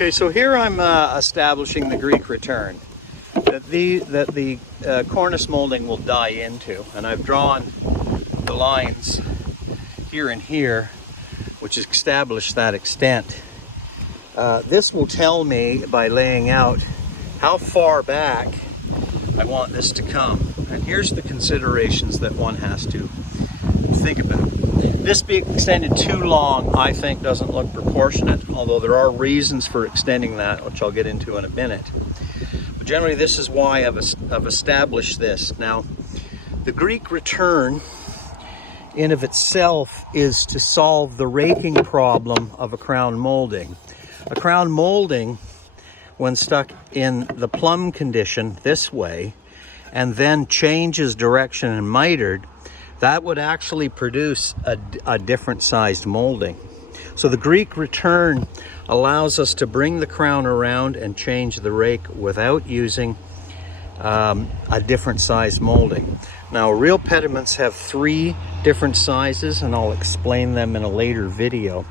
Okay, so here I'm establishing the Greek return that the cornice molding will die into, and I've drawn the lines here and here which establish that extent. This will tell me by laying out how far back I want this to come. And here's the considerations that one has to think about. This being extended too long, I think, doesn't look proportionate, although there are reasons for extending that, which I'll get into in a minute. But generally, this is why I've established this. Now, the Greek return in of itself is to solve the raking problem of a crown molding. A crown molding, when stuck in the plumb condition this way, and then changes direction and mitered, that would actually produce a different sized molding. So the Greek return allows us to bring the crown around and change the rake without using a different size molding. Now, real pediments have 3 different sizes, and I'll explain them in a later video.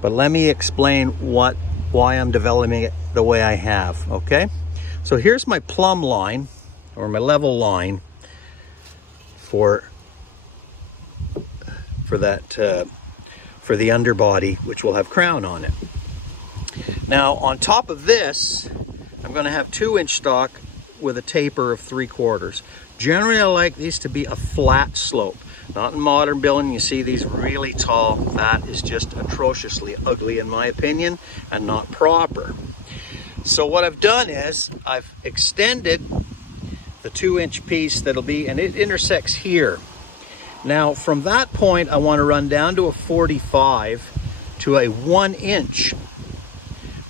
But let me explain why I'm developing it the way I have, okay? So here's my plumb line, or my level line for the underbody, which will have crown on it. Now, on top of this, I'm going to have 2-inch stock with a taper of 3/4. Generally, I like these to be a flat slope. Not in modern building, you see these really tall. That is just atrociously ugly in my opinion, and not proper. So what I've done is I've extended the 2-inch piece that'll be, and it intersects here. Now, from that point, I want to run down to a 45 to a 1-inch,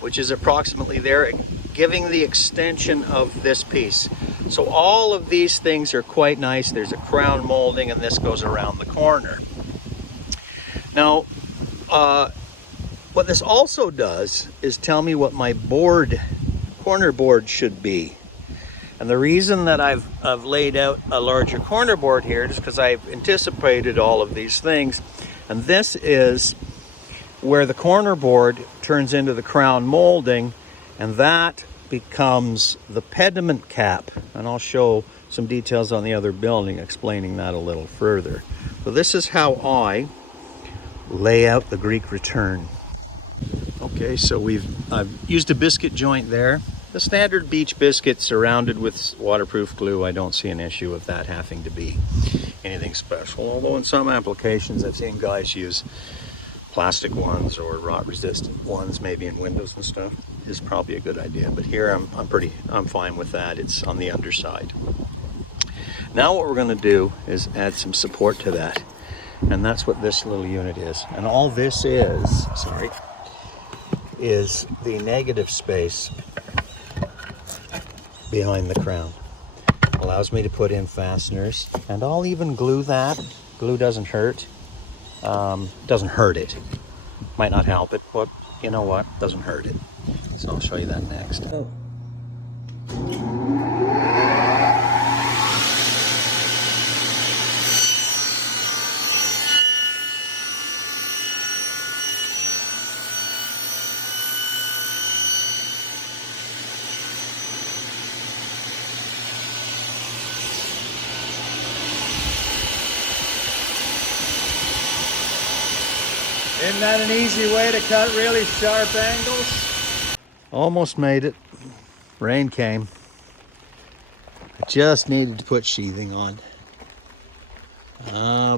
which is approximately there, giving the extension of this piece. So all of these things are quite nice. There's a crown molding, and this goes around the corner. Now, what this also does is tell me what my corner board should be. And the reason that I've laid out a larger corner board here is because I've anticipated all of these things. And this is where the corner board turns into the crown molding, and that becomes the pediment cap. And I'll show some details on the other building explaining that a little further. So this is how I lay out the Greek return. Okay, so I've used a biscuit joint there. The standard beach biscuit surrounded with waterproof glue. I don't see an issue of that having to be anything special, although in some applications I've seen guys use plastic ones or rot resistant ones, maybe in windows and stuff. Is probably a good idea, but here I'm fine with that. It's on the underside. Now what we're going to do is add some support to that, and that's what this little unit is. And all this is the negative space behind the crown. Allows me to put in fasteners, and I'll even glue that. Glue doesn't hurt. Doesn't hurt it. Might not help it, but you know what? Doesn't hurt it. So I'll show you that next. Oh. Isn't that an easy way to cut really sharp angles? Almost made it. Rain came. I just needed to put sheathing on.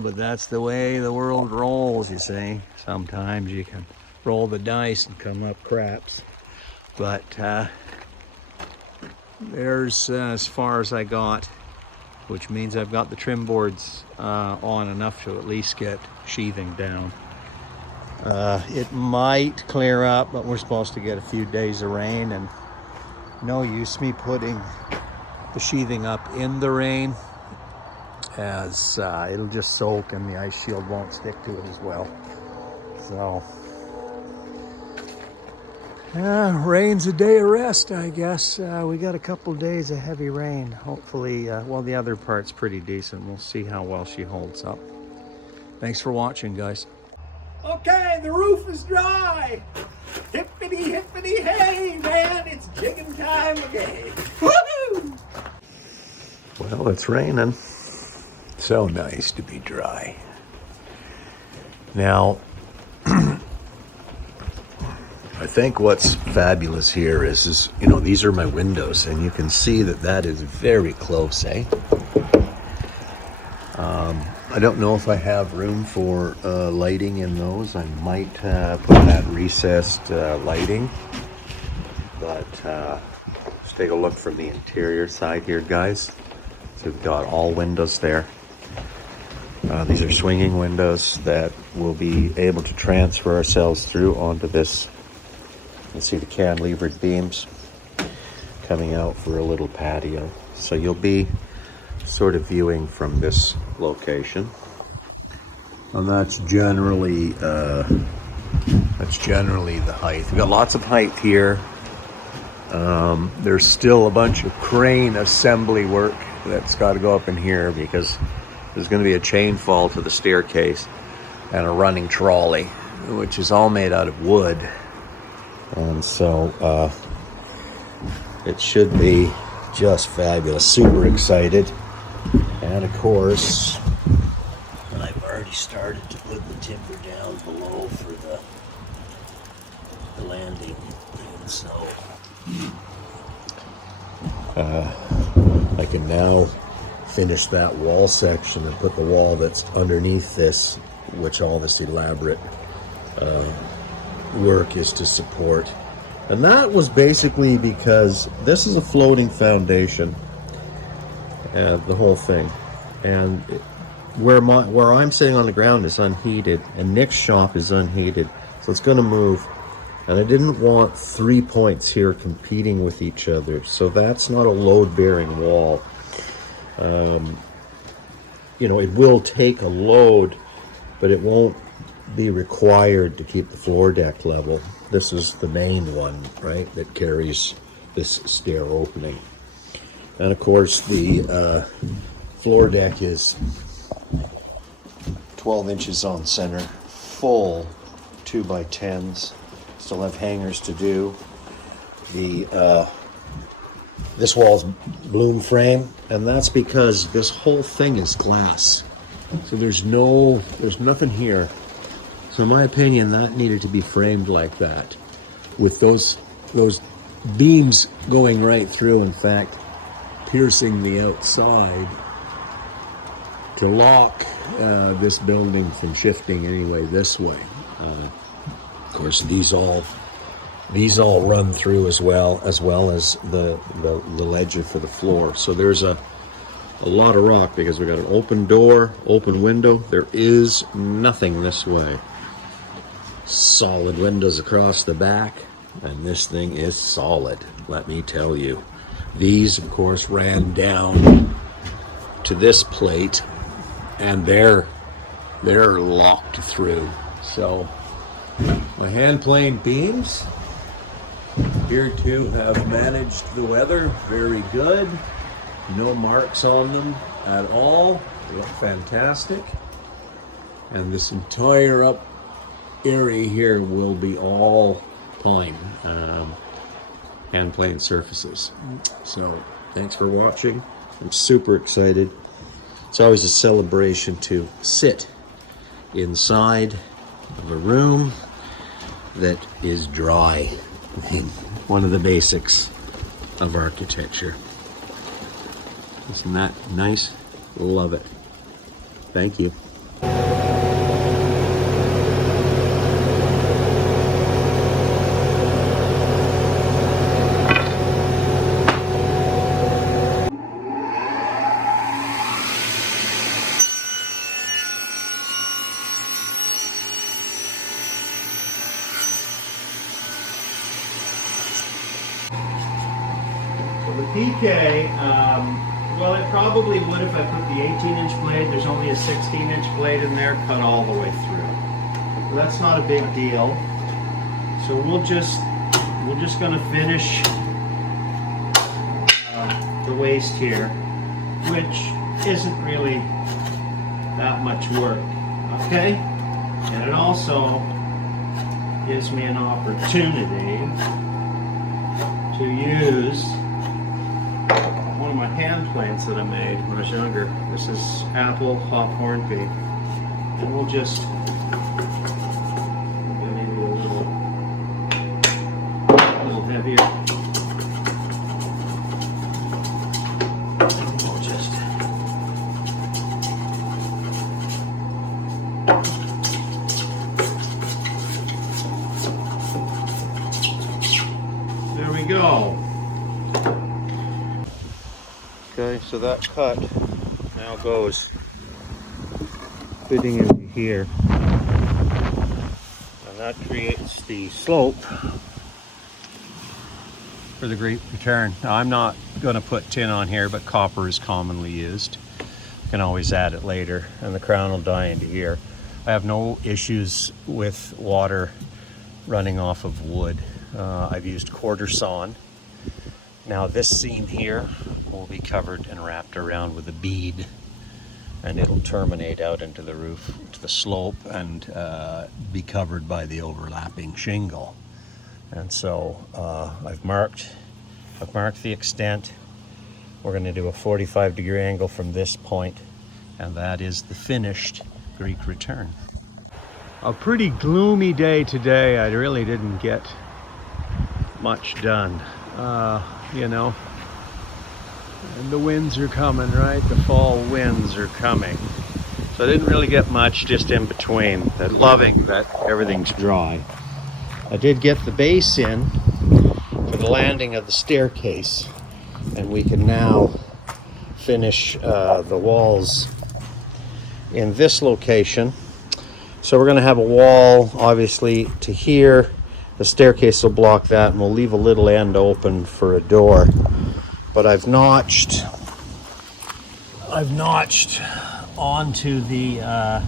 But that's the way the world rolls, you see. Sometimes you can roll the dice and come up craps. But there's as far as I got, which means I've got the trim boards on enough to at least get sheathing down. It might clear up, but we're supposed to get a few days of rain, and no use me putting the sheathing up in the rain, as it'll just soak and the ice shield won't stick to it as well. So rain's a day of rest, I guess. We got a couple days of heavy rain. Hopefully, well, the other part's pretty decent. We'll see how well she holds up. Thanks for watching, guys. Okay, the roof is dry. Hippity, hippity, hey. Well, it's raining. So nice to be dry. Now, I think what's fabulous here is, you know, these are my windows, and you can see that that is very close, eh? I don't know if I have room for lighting in those. I might put that recessed lighting, but let's take a look from the interior side here, guys. So we've got all windows there. These are swinging windows that we'll be able to transfer ourselves through onto this. You see the cantilevered beams coming out for a little patio. So you'll be sort of viewing from this location. And that's generally the height. We've got lots of height here. There's still a bunch of crane assembly work that's got to go up in here because there's going to be a chain fall to the staircase and a running trolley, which is all made out of wood. And so it should be just fabulous. Super excited. And of course, I've already started to put the timber down below for the landing. And so I can now finish that wall section and put the wall that's underneath this, which all this elaborate work is to support. And that was basically because this is a floating foundation, the whole thing. And where I'm sitting on the ground is unheated, and Nick's shop is unheated, so it's going to move. And I didn't want 3 points here competing with each other, so that's not a load-bearing wall. You know, it will take a load, but it won't be required to keep the floor deck level. This is the main one, right, that carries this stair opening. And of course, the floor deck is 12 inches on center, full 2x10s. Still have hangers to do. This wall's bloom frame, and that's because this whole thing is glass. So there's nothing here. So in my opinion, that needed to be framed like that, with those beams going right through, in fact, piercing the outside to lock this building from shifting anyway this way. Of course, these all run through as well as the ledger for the floor. So there's a lot of rock because we got an open door, open window. There is nothing this way. Solid windows across the back, and this thing is solid, let me tell you. These, of course, ran down to this plate, and they're locked through. So my hand planed beams appear to have managed the weather very good. No marks on them at all. They look fantastic. And this entire up area here will be all pine, hand planed surfaces. So thanks for watching. I'm super excited. It's always a celebration to sit inside of a room that is dry. One of the basics of architecture. Isn't that nice? Love it. Thank you. The PK, well, it probably would if I put the 18-inch blade. There's only a 16-inch blade in there, cut all the way through. So that's not a big deal. So we're just going to finish the waist here, which isn't really that much work. Okay, and it also gives me an opportunity to use one of my hand plane paints that I made when I was younger. This is apple hawthorn paint. And we'll just get maybe a little heavier. And we'll just there we go. Okay, so that cut now goes fitting into here, and that creates the slope for the Great Return. Now, I'm not going to put tin on here, but copper is commonly used. You can always add it later, and the crown will die into here. I have no issues with water running off of wood. I've used quarter sawn. Now this seam here will be covered and wrapped around with a bead, and it'll terminate out into the roof, to the slope, and be covered by the overlapping shingle. And so I've marked the extent. We're going to do a 45-degree angle from this point, and that is the finished Greek Return. A pretty gloomy day today. I really didn't get much done, you know. And the winds are coming, right? The fall winds are coming. So I didn't really get much just in between. I'm loving that everything's dry. I did get the base in for the landing of the staircase, and we can now finish the walls in this location. So we're going to have a wall, obviously, to here. The staircase will block that, and we'll leave a little end open for a door. But I've notched onto the a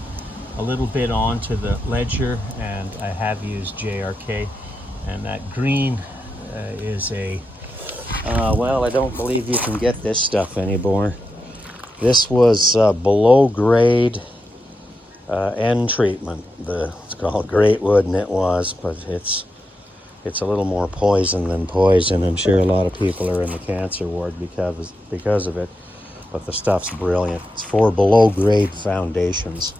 little bit onto the ledger, and I have used JRK, and that green is a well, I don't believe you can get this stuff anymore. This was below grade end treatment. It's called great wood, and it was, but it's a little more poison than poison. I'm sure a lot of people are in the cancer ward because of it, but the stuff's brilliant. It's for below grade foundations,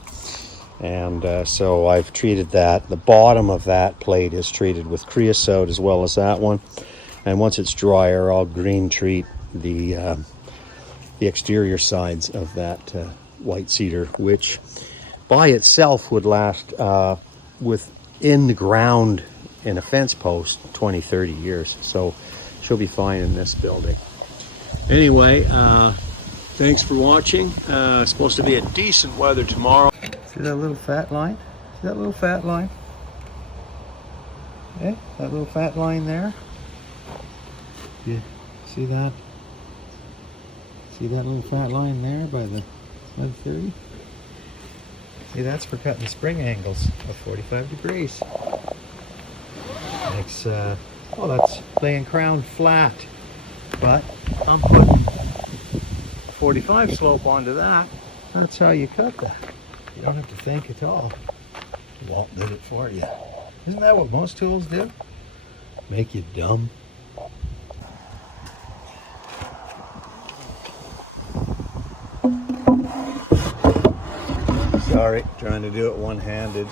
and so I've treated that. The bottom of that plate is treated with creosote as well as that one, and once it's drier, I'll green treat the exterior sides of that white cedar, which by itself would last within the ground in a fence post 20-30 years, so she'll be fine in this building. Anyway, thanks for watching. It's supposed to be a decent weather tomorrow. See that little fat line? See that little fat line? Okay, that little fat line there. Yeah, see that? See that little fat line there by the 30? See, that's for cutting spring angles of 45 degrees. Makes, well, that's laying crown flat, but I'm putting 45 slope onto that. That's how you cut that. You don't have to think at all. Walt did it for you. Isn't that what most tools do? Make you dumb. Sorry, trying to do it one-handed.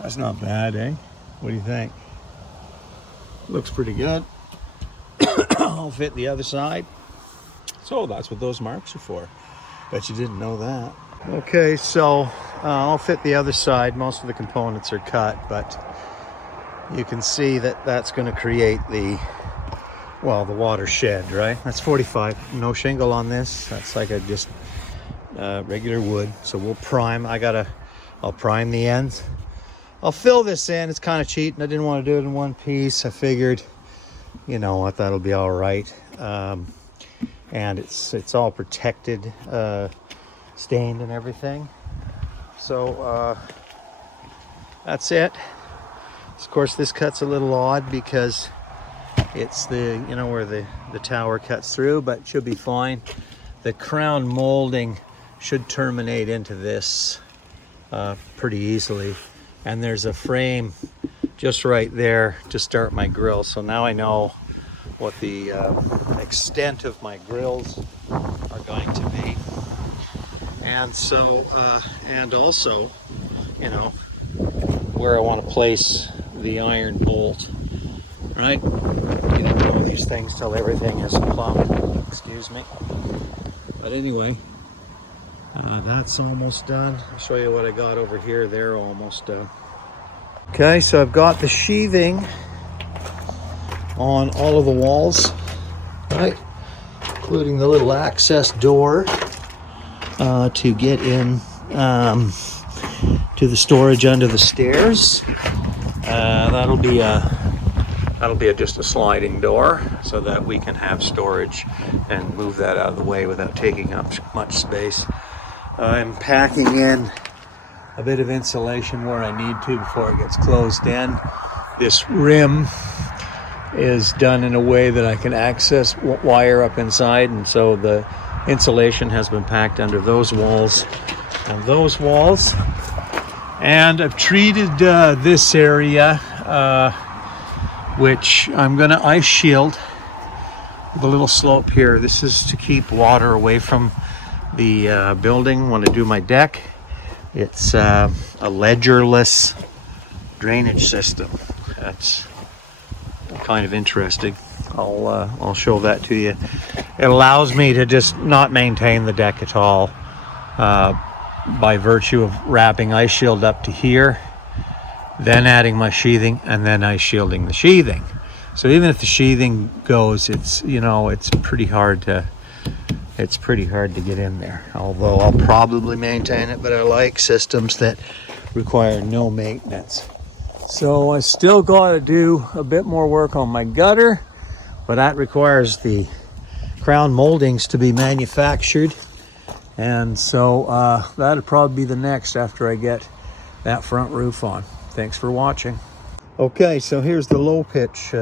That's not bad, eh? What do you think? Looks pretty good. I'll fit the other side. So that's what those marks are for. Bet you didn't know that. Okay, so I'll fit the other side. Most of the components are cut, but you can see that that's going to create the, well, the watershed, right? That's 45. No shingle on this. That's like a just regular wood. So we'll prime. I'll prime the ends. I'll fill this in. It's kind of cheating. I didn't want to do it in one piece. I figured, you know what, that'll be all right. And it's all protected, stained and everything. So that's it. Of course, this cut's a little odd because it's the, you know, where the tower cuts through, but it should be fine. The crown molding should terminate into this pretty easily. and there's a frame just right there to start my grill. So now I know what the extent of my grills are going to be. And so, and also, you know, where I want to place the iron bolt, right? You don't know these things till everything is plumbed, excuse me. But anyway, that's almost done. I'll show you what I got over here. They're almost done. Okay, so I've got the sheathing on all of the walls, right? Including the little access door to get in to the storage under the stairs. That'll be just a sliding door so that we can have storage and move that out of the way without taking up much space. I'm packing in a bit of insulation where I need to before it gets closed in. This rim is done in a way that I can access wire up inside, and so the insulation has been packed under those walls and those walls. And I've treated this area, which I'm gonna ice shield with a little slope here. This is to keep water away from the building when I do my deck. It's a ledgerless drainage system. That's kind of interesting. I'll show that to you. It allows me to just not maintain the deck at all by virtue of wrapping ice shield up to here, then adding my sheathing, and then ice shielding the sheathing. So even if the sheathing goes, it's, you know, it's pretty hard to get in there. Although I'll probably maintain it, but I like systems that require no maintenance. So I still got to do a bit more work on my gutter, but that requires the crown moldings to be manufactured. And so that'll probably be the next after I get that front roof on. Thanks for watching. Okay, so here's the low pitch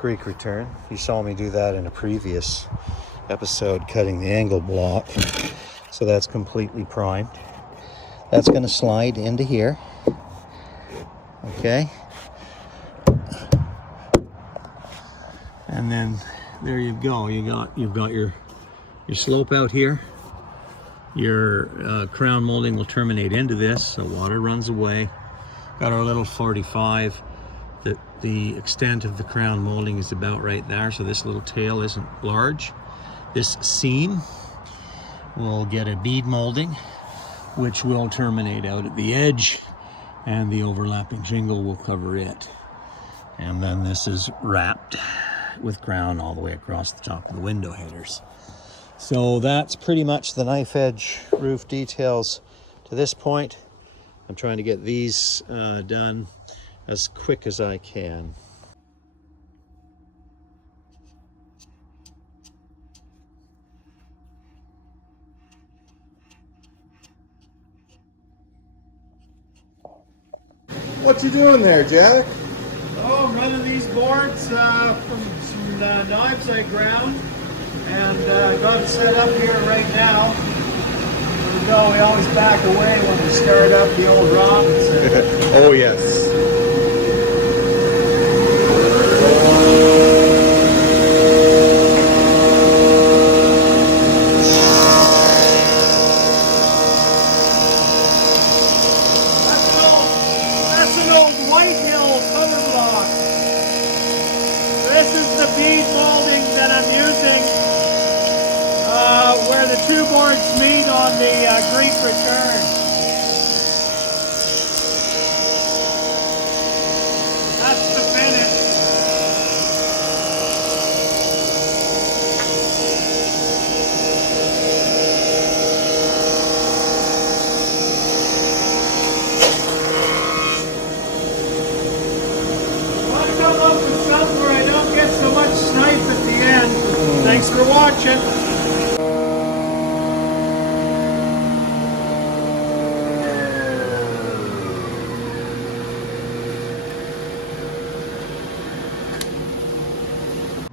Greek return. You saw me do that in a previous episode, cutting the angle block. So that's completely primed. That's going to slide into here. Okay. And then there you go. You've got your slope out here. Your crown molding will terminate into this, so water runs away. Got our little 45. The extent of the crown molding is about right there, so this little tail isn't large. This seam will get a bead molding, which will terminate out at the edge, and the overlapping shingle will cover it. And then this is wrapped with crown all the way across the top of the window headers. So that's pretty much the knife edge roof details to this point. I'm trying to get these done as quick as I can. What you doing there, Jack? Oh, running these boards from some knives I ground, and got it set up here right now. You know, we always back away when we start up the old Robinson. Oh yes. That's an old Whitehill cover block. This is the bead molding that I'm using where the two boards meet on the Greek return. That's the finish. Want to come up with something where I don't get so much snipe at the end. Thanks for watching.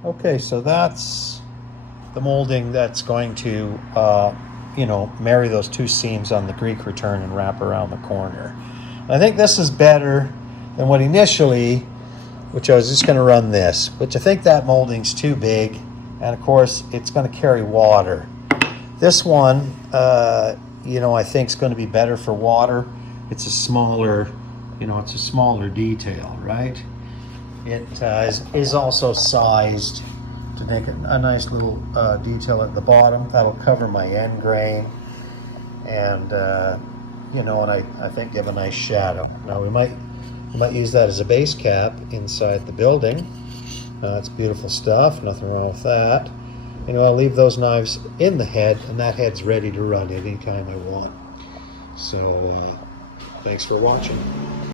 Okay, so that's the molding that's going to, you know, marry those two seams on the Greek return and wrap around the corner. I think this is better than what initially, which I was just going to run this, which I think that molding's too big, and of course it's going to carry water. This one, you know, I think is going to be better for water. It's a smaller, you know, it's a smaller detail, right? It is also sized to make a nice little detail at the bottom. That'll cover my end grain, and you know, and I think give a nice shadow. Now we might use that as a base cap inside the building. It's beautiful stuff, nothing wrong with that. You know, I'll leave those knives in the head, and that head's ready to run anytime I want. So thanks for watching.